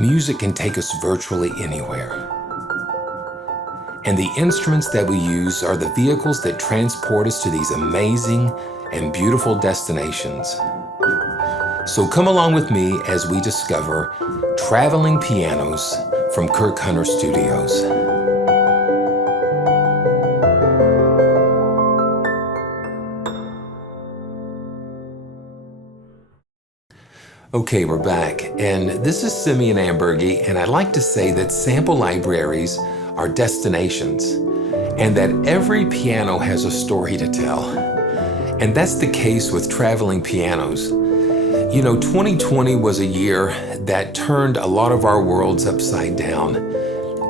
Music can take us virtually anywhere. And the instruments that we use are the vehicles that transport us to these amazing and beautiful destinations. So come along with me as we discover traveling pianos from Kirk Hunter Studios. Okay, we're back, and this is Simeon Amburgey, and I'd like to say that sample libraries are destinations, and that every piano has a story to tell. And that's the case with traveling pianos. You know, 2020 was a year that turned a lot of our worlds upside down.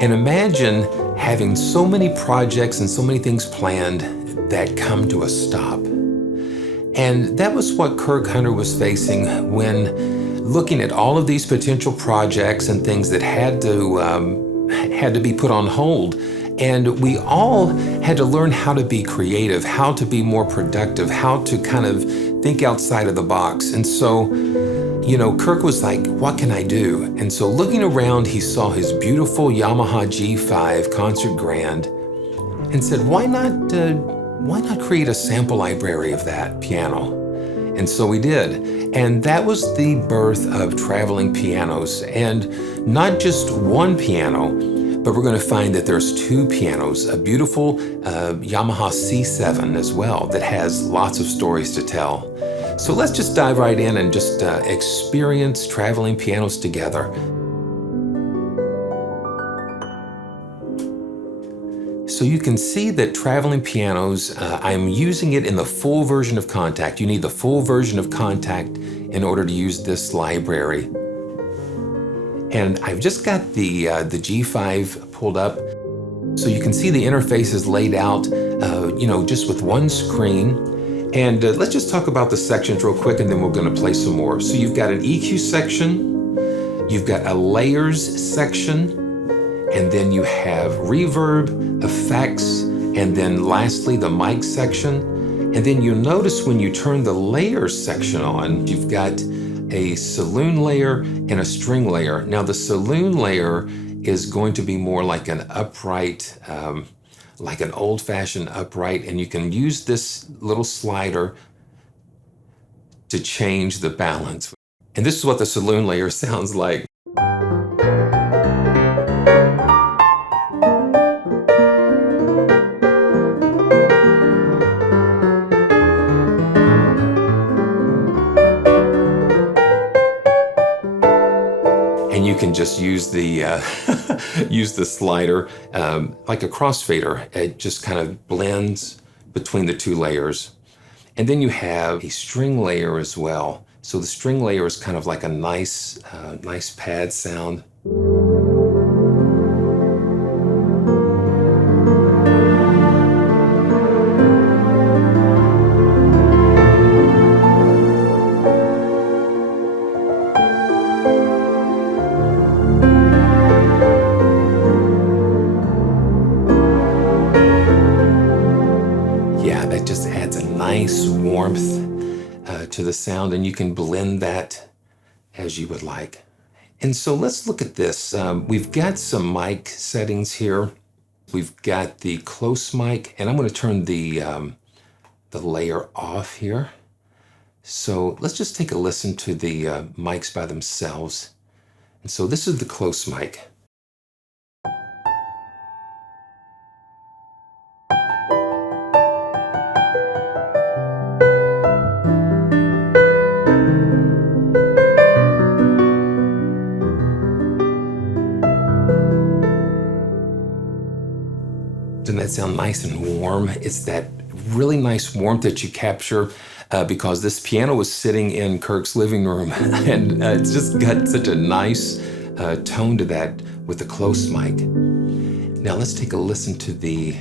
And imagine having so many projects and so many things planned that come to a stop. And that was what Kirk Hunter was facing when looking at all of these potential projects and things that had to be put on hold. And we all had to learn how to be creative, how to be more productive, how to kind of think outside of the box. And so, you know, Kirk was like, what can I do? And so looking around, he saw his beautiful Yamaha G5 Concert Grand and said, why not create a sample library of that piano? And so we did. And that was the birth of traveling pianos. And not just one piano, but we're going to find that there's two pianos, a beautiful Yamaha C7 as well that has lots of stories to tell. So let's just dive right in and just experience traveling pianos together. So you can see that traveling pianos, I'm using it in the full version of Contact. You need the full version of Contact in order to use this library. And I've just got the G5 pulled up. So you can see the interface is laid out, you know, just with one screen. And let's just talk about the sections real quick, and then we're going to play some more. So you've got an EQ section, you've got a layers section, and then you have reverb, effects, and then lastly the mic section. And then you'll notice when you turn the layers section on, you've got a saloon layer and a string layer. Now the saloon layer is going to be more like an upright, like an old-fashioned upright, and you can use this little slider to change the balance. And this is what the saloon layer sounds like. And you can just use the use the slider like a crossfader. It just kind of blends between the two layers. And then you have a string layer as well. So the string layer is kind of like a nice pad sound. Just adds a nice warmth to the sound, and you can blend that as you would like. And so let's look at this. We've got some mic settings here. We've got the close mic, and I'm going to turn the layer off here. So let's just take a listen to the mics by themselves. And so this is the close mic. Doesn't that sound nice and warm? It's that really nice warmth that you capture because this piano was sitting in Kirk's living room, and it's just got such a nice tone to that with the close mic. Now let's take a listen to the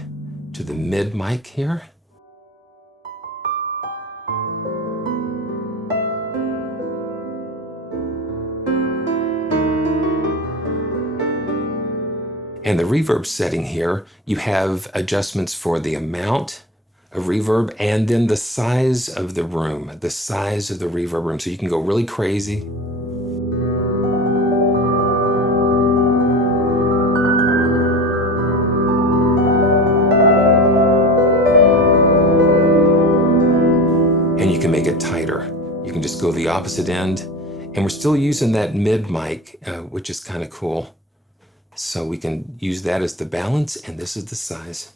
mid mic here. And the reverb setting here, you have adjustments for the amount of reverb and then the size of the room, the size of the reverb room. So you can go really crazy. You can just go the opposite end. And we're still using that mid mic, which is kind of cool. So we can use that as the balance, and this is the size.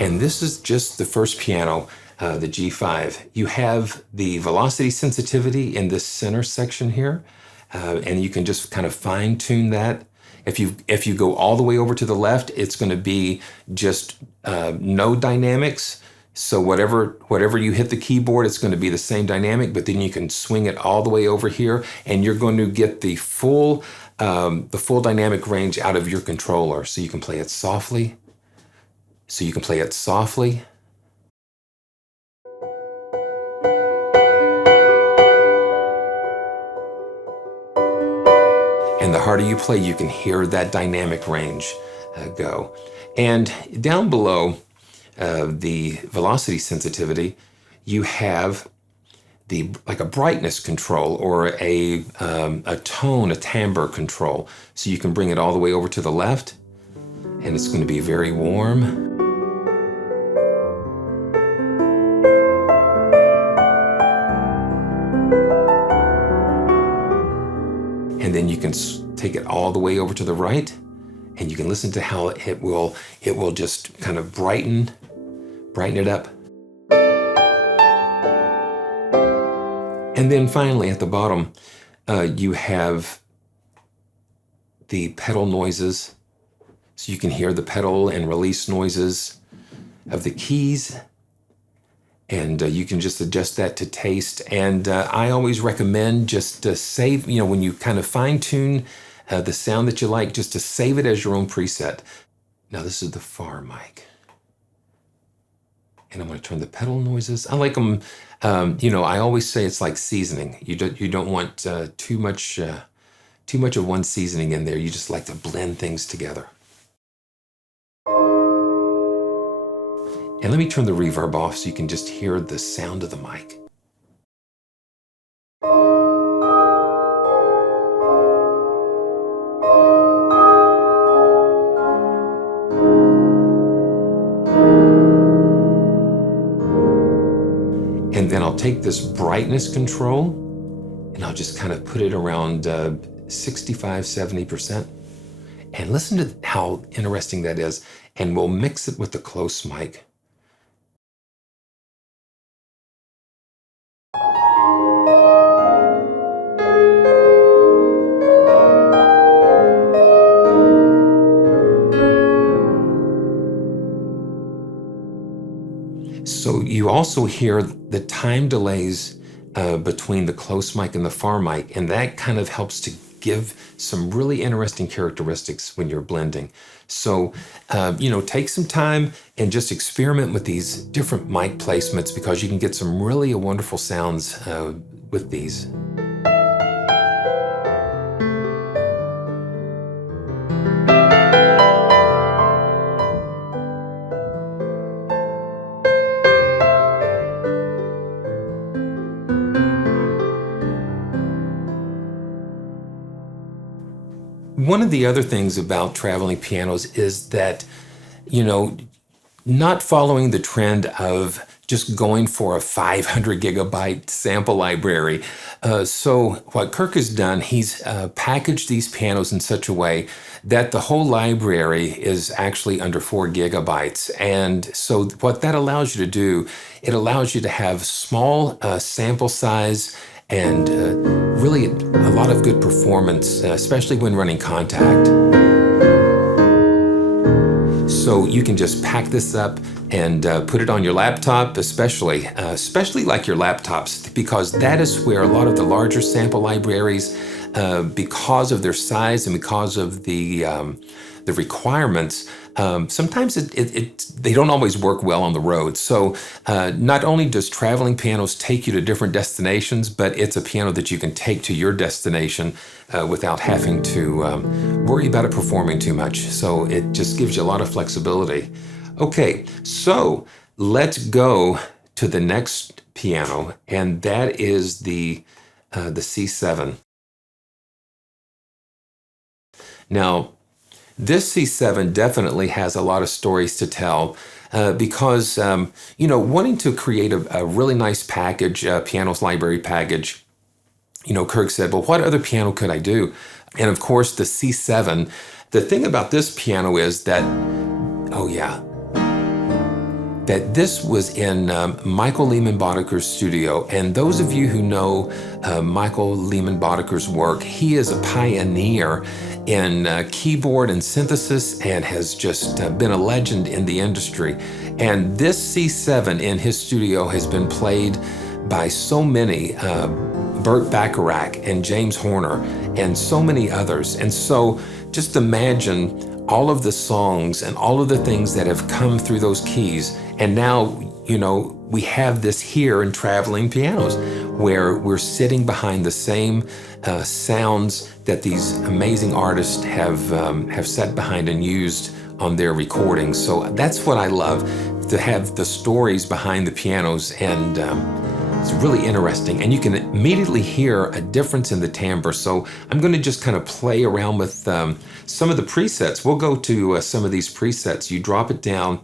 And this is just the first piano, the G5. You have the velocity sensitivity in this center section here, and you can just kind of fine tune that. If you go all the way over to the left, it's going to be just no dynamics. So whatever you hit the keyboard, it's going to be the same dynamic, but then you can swing it all the way over here, and you're going to get the full dynamic range out of your controller. So you can play it softly. And the harder you play, you can hear that dynamic range go. And down below the velocity sensitivity, you have like a brightness control or a tone, a timbre control. So you can bring it all the way over to the left, and it's going to be very warm. And then you can take it all the way over to the right, and you can listen to how it will just kind of brighten it up. And then finally at the bottom, you have the pedal noises. So you can hear the pedal and release noises of the keys. And you can just adjust that to taste. And I always recommend just to save, when you kind of fine tune the sound that you like, just to save it as your own preset. Now this is the far mic. And I'm going to turn the pedal noises. I like them, I always say it's like seasoning. You don't want too much of one seasoning in there. You just like to blend things together. And let me turn the reverb off so you can just hear the sound of the mic. And then I'll take this brightness control and I'll just kind of put it around 65, 70%. And listen to how interesting that is. And we'll mix it with the close mic. So you also hear the time delays between the close mic and the far mic, and that kind of helps to give some really interesting characteristics when you're blending. So, take some time and just experiment with these different mic placements, because you can get some really wonderful sounds with these. One of the other things about traveling pianos is that, not following the trend of just going for a 500 gigabyte sample library. So what Kirk has done, he's packaged these pianos in such a way that the whole library is actually under 4 gigabytes. And so what that allows you to do, it allows you to have small sample size and really a lot of good performance, especially when running Contact. So you can just pack this up and put it on your laptop, especially like your laptops, because that is where a lot of the larger sample libraries, because of their size and because of the requirements, sometimes they don't always work well on the road. So not only does traveling pianos take you to different destinations, but it's a piano that you can take to your destination without having to worry about it performing too much. So it just gives you a lot of flexibility. Okay, so let's go to the next piano, and that is the C7. Now, This C7 definitely has a lot of stories to tell because, you know, wanting to create a really nice package, pianos library package, you know, Kirk said, well, what other piano could I do? And of course, the C7, the thing about this piano is that, oh yeah, that this was in Michael Lehman-Boddicher's studio. And those of you who know Michael Lehman-Boddicher's work, he is a pioneer in keyboard and synthesis and has just been a legend in the industry. And this C7 in his studio has been played by so many, Burt Bacharach and James Horner and so many others. And so just imagine all of the songs and all of the things that have come through those keys. And now, you know, we have this here in Traveling Pianos where we're sitting behind the same sounds that these amazing artists have sat behind and used on their recordings. So that's what I love, to have the stories behind the pianos, and it's really interesting. And you can immediately hear a difference in the timbre. So I'm going to just kind of play around with some of the presets. We'll go to some of these presets. You drop it down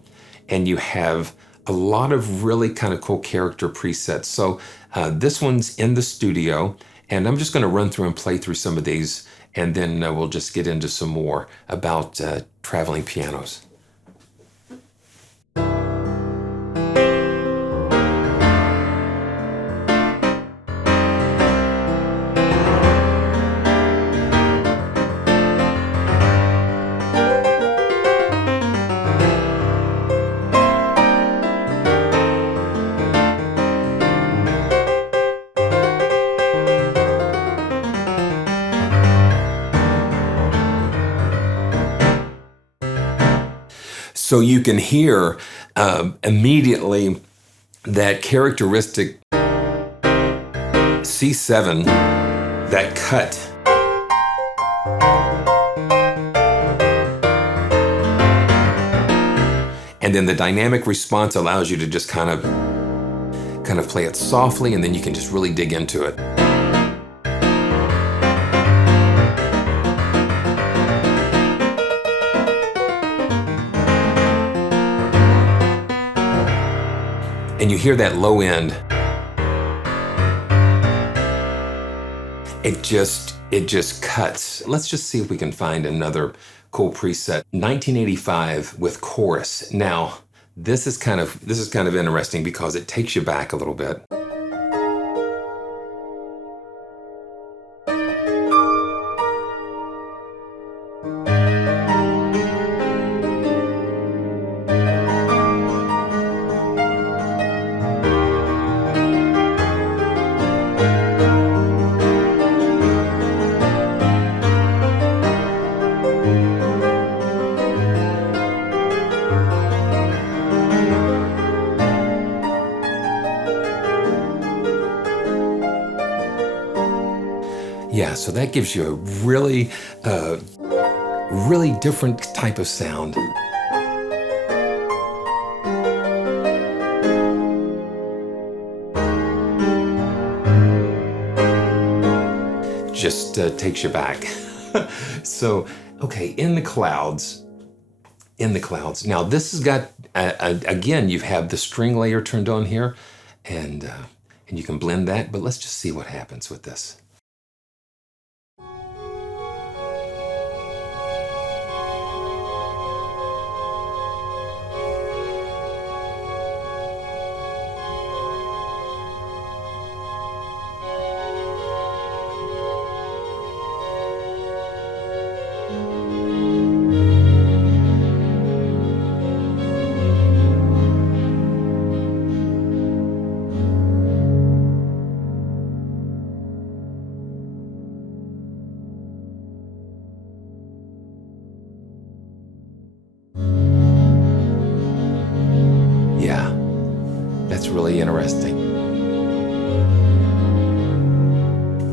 and you have a lot of really kind of cool character presets. So this one's in the studio, and I'm just going to run through and play through some of these, and then we'll just get into some more about traveling pianos. So you can hear immediately that characteristic C7, that cut. And then the dynamic response allows you to just kind of play it softly, and then you can just really dig into it. And you hear that low end. It just cuts. Let's just see if we can find another cool preset. 1985 with chorus. Now, this is kind of interesting because it takes you back a little bit. Yeah, so that gives you a really different type of sound. Just takes you back. So, okay, in the clouds. Now this has got, again, you have the string layer turned on here, and you can blend that, but let's just see what happens with this. That's really interesting.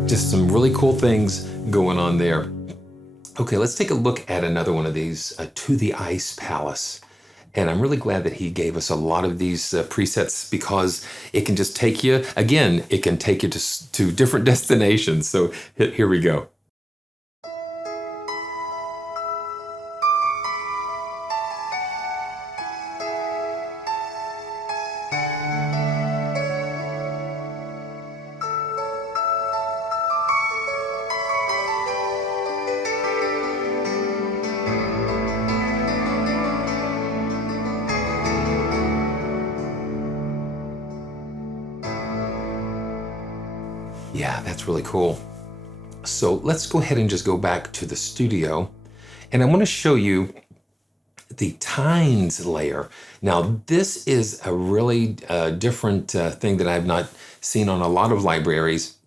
Just some really cool things going on there. Okay, let's take a look at another one of these, To the Ice Palace. And I'm really glad that he gave us a lot of these presets, because it can just take you, again, it can take you to different destinations. So here we go. Yeah, that's really cool. So let's go ahead and just go back to the studio, and I want to show you the tines layer. Now, this is a really different thing that I've not seen on a lot of libraries.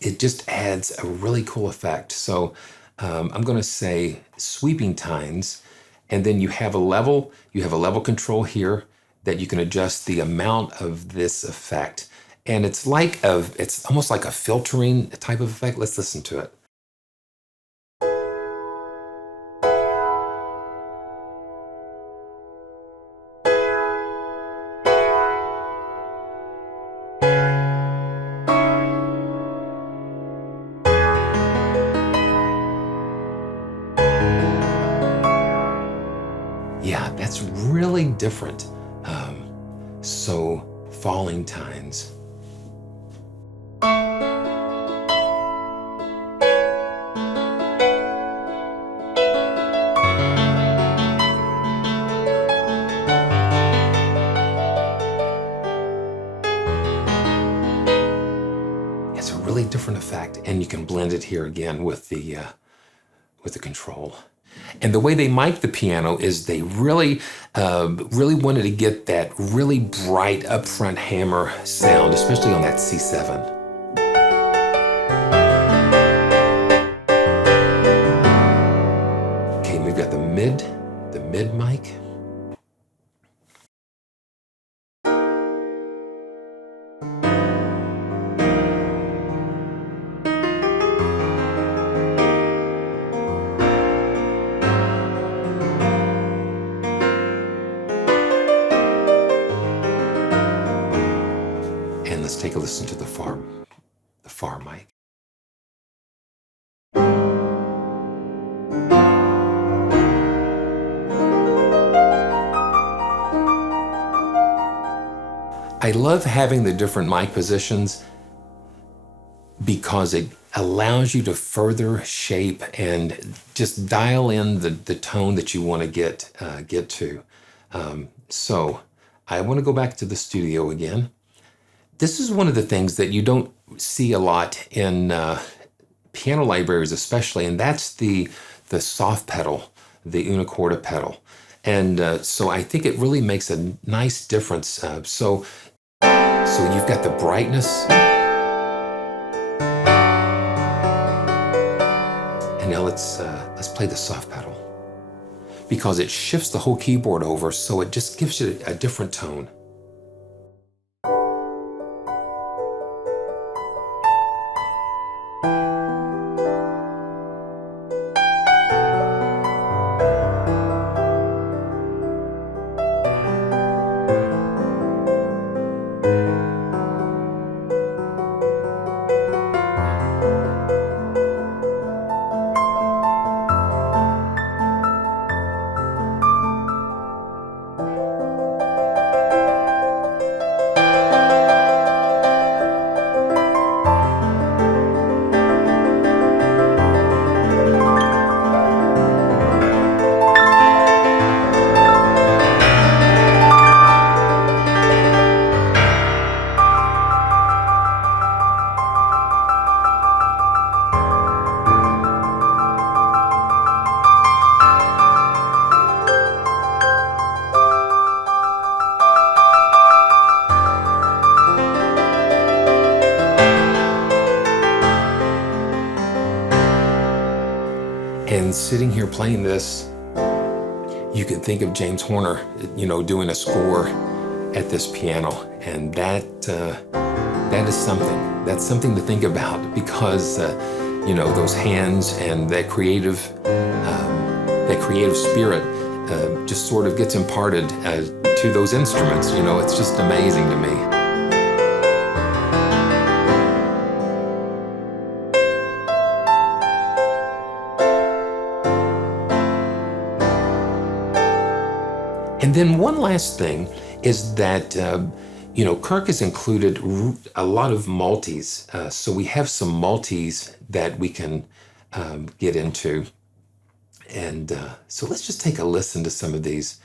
It just adds a really cool effect. So I'm going to say sweeping tines, and then you have a level control here that you can adjust the amount of this effect. And it's almost like a filtering type of effect. Let's listen to it. Yeah, that's really different. So falling tines. It's a really different effect, and you can blend it here again with the control. And the way they mic the piano is they really wanted to get that really bright upfront hammer sound, especially on that C7. Okay, we've got the mid mic. And let's take a listen to the far mic. I love having the different mic positions because it allows you to further shape and just dial in the tone that you want to get to. So I want to go back to the studio again. This is one of the things that you don't see a lot in piano libraries especially, and that's the soft pedal, the una corda pedal. And so I think it really makes a nice difference. So you've got the brightness. And now let's play the soft pedal, because it shifts the whole keyboard over, so it just gives you a different tone. And sitting here playing this, you can think of James Horner, doing a score at this piano, and that is something. That's something to think about, because those hands and that creative spirit just sort of gets imparted to those instruments. It's just amazing to me. And then one last thing is that, Kirk has included a lot of multis. So we have some multis that we can get into. And so let's just take a listen to some of these.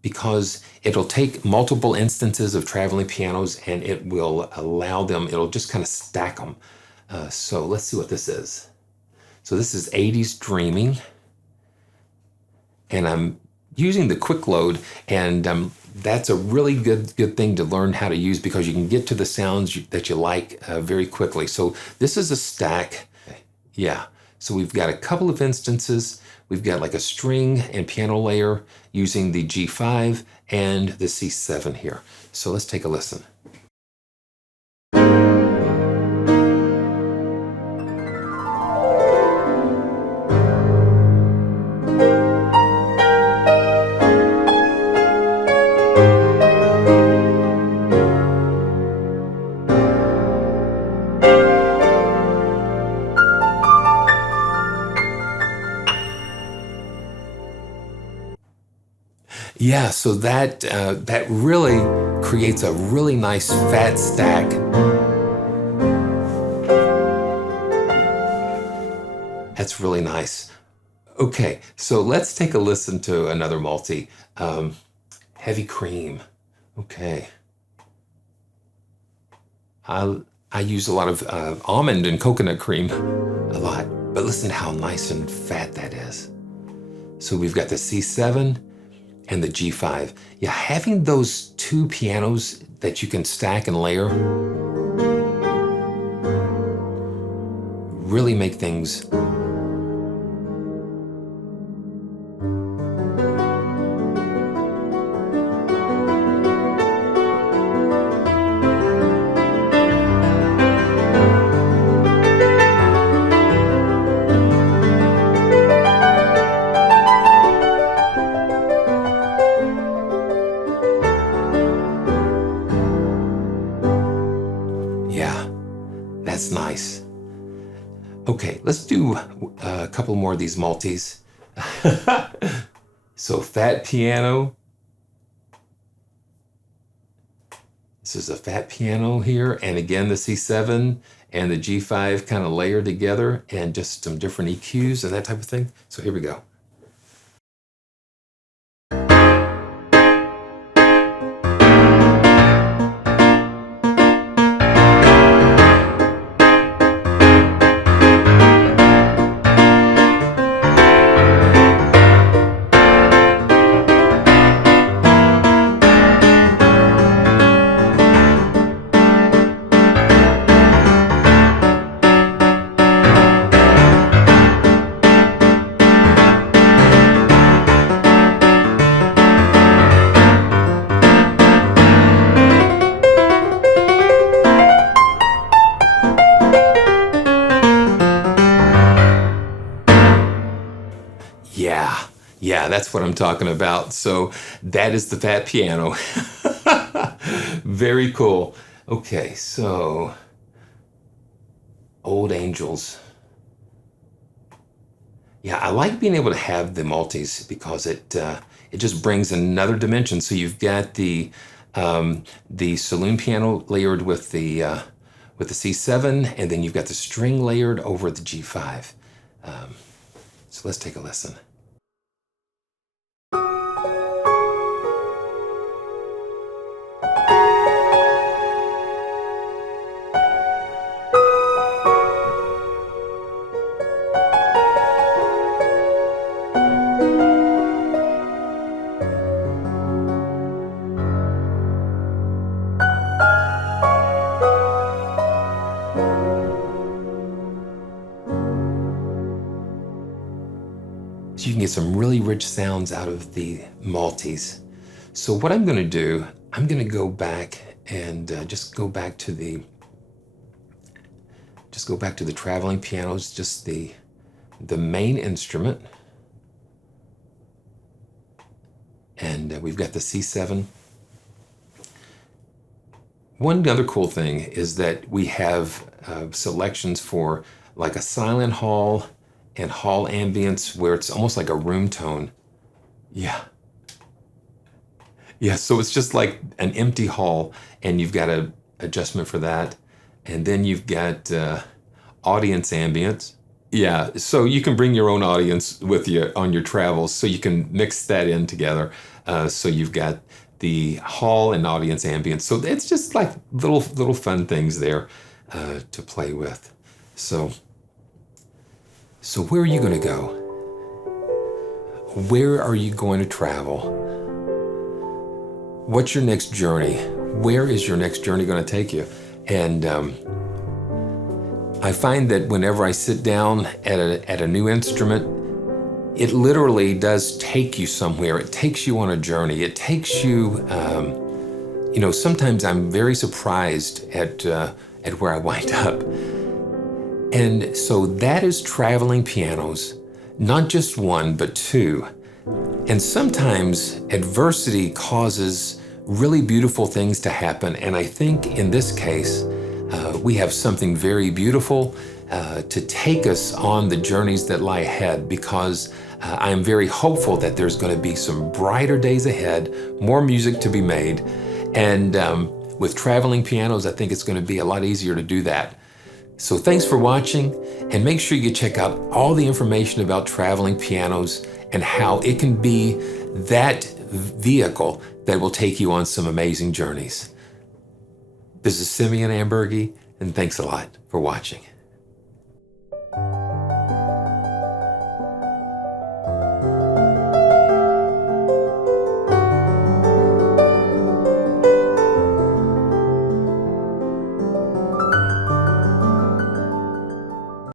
because it'll take multiple instances of traveling pianos and it will allow them, it'll just kind of stack them. So let's see what this is. So this is 80s Dreaming, and I'm using the quick load, and that's a really good thing to learn how to use because you can get to the sounds that you like very quickly. So this is a stack. Yeah, so we've got a couple of instances. We've got like a string and piano layer using the G5 and the C7 here. So let's take a listen. Yeah, so that really creates a really nice fat stack. That's really nice. Okay, so let's take a listen to another multi. Heavy Cream. Okay. I use a lot of almond and coconut cream, a lot. But listen to how nice and fat that is. So we've got the C7 and the G5. Yeah, having those two pianos that you can stack and layer really make things That's nice. Okay, let's do a couple more of these multis. So fat piano. This is a fat piano here, and again the C7 and the G5 kind of layered together, and just some different EQs and that type of thing. So here we go. Yeah, that's what I'm talking about. So that is the fat piano. Very cool. Okay, so Old Angels. Yeah, I like being able to have the multis because it just brings another dimension. So you've got the saloon piano layered with the C7, and then you've got the string layered over the G5. So let's take a listen. So you can get some really rich sounds out of the multis. So what I'm going to do, I'm going to go back and just go back to the traveling pianos, just the main instrument, and we've got the C7. One other cool thing is that we have selections for like a silent hall and hall ambience where it's almost like a room tone. Yeah, so it's just like an empty hall, and you've got an adjustment for that. And then you've got audience ambience. Yeah, so you can bring your own audience with you on your travels, so you can mix that in together. So you've got the hall and audience ambience. So it's just like little fun things there to play with. So where are you going to go? Where are you going to travel? What's your next journey? Where is your next journey going to take you? And I find that whenever I sit down at a new instrument, it literally does take you somewhere. It takes you on a journey. It takes you, sometimes I'm very surprised at where I wind up. And so that is traveling pianos, not just one, but two. And sometimes adversity causes really beautiful things to happen. And I think in this case, we have something very beautiful to take us on the journeys that lie ahead, because I am very hopeful that there's going to be some brighter days ahead, more music to be made. And with traveling pianos, I think it's going to be a lot easier to do that. So thanks for watching, and make sure you check out all the information about traveling pianos and how it can be that vehicle that will take you on some amazing journeys. This is Simeon Amburgey, and thanks a lot for watching.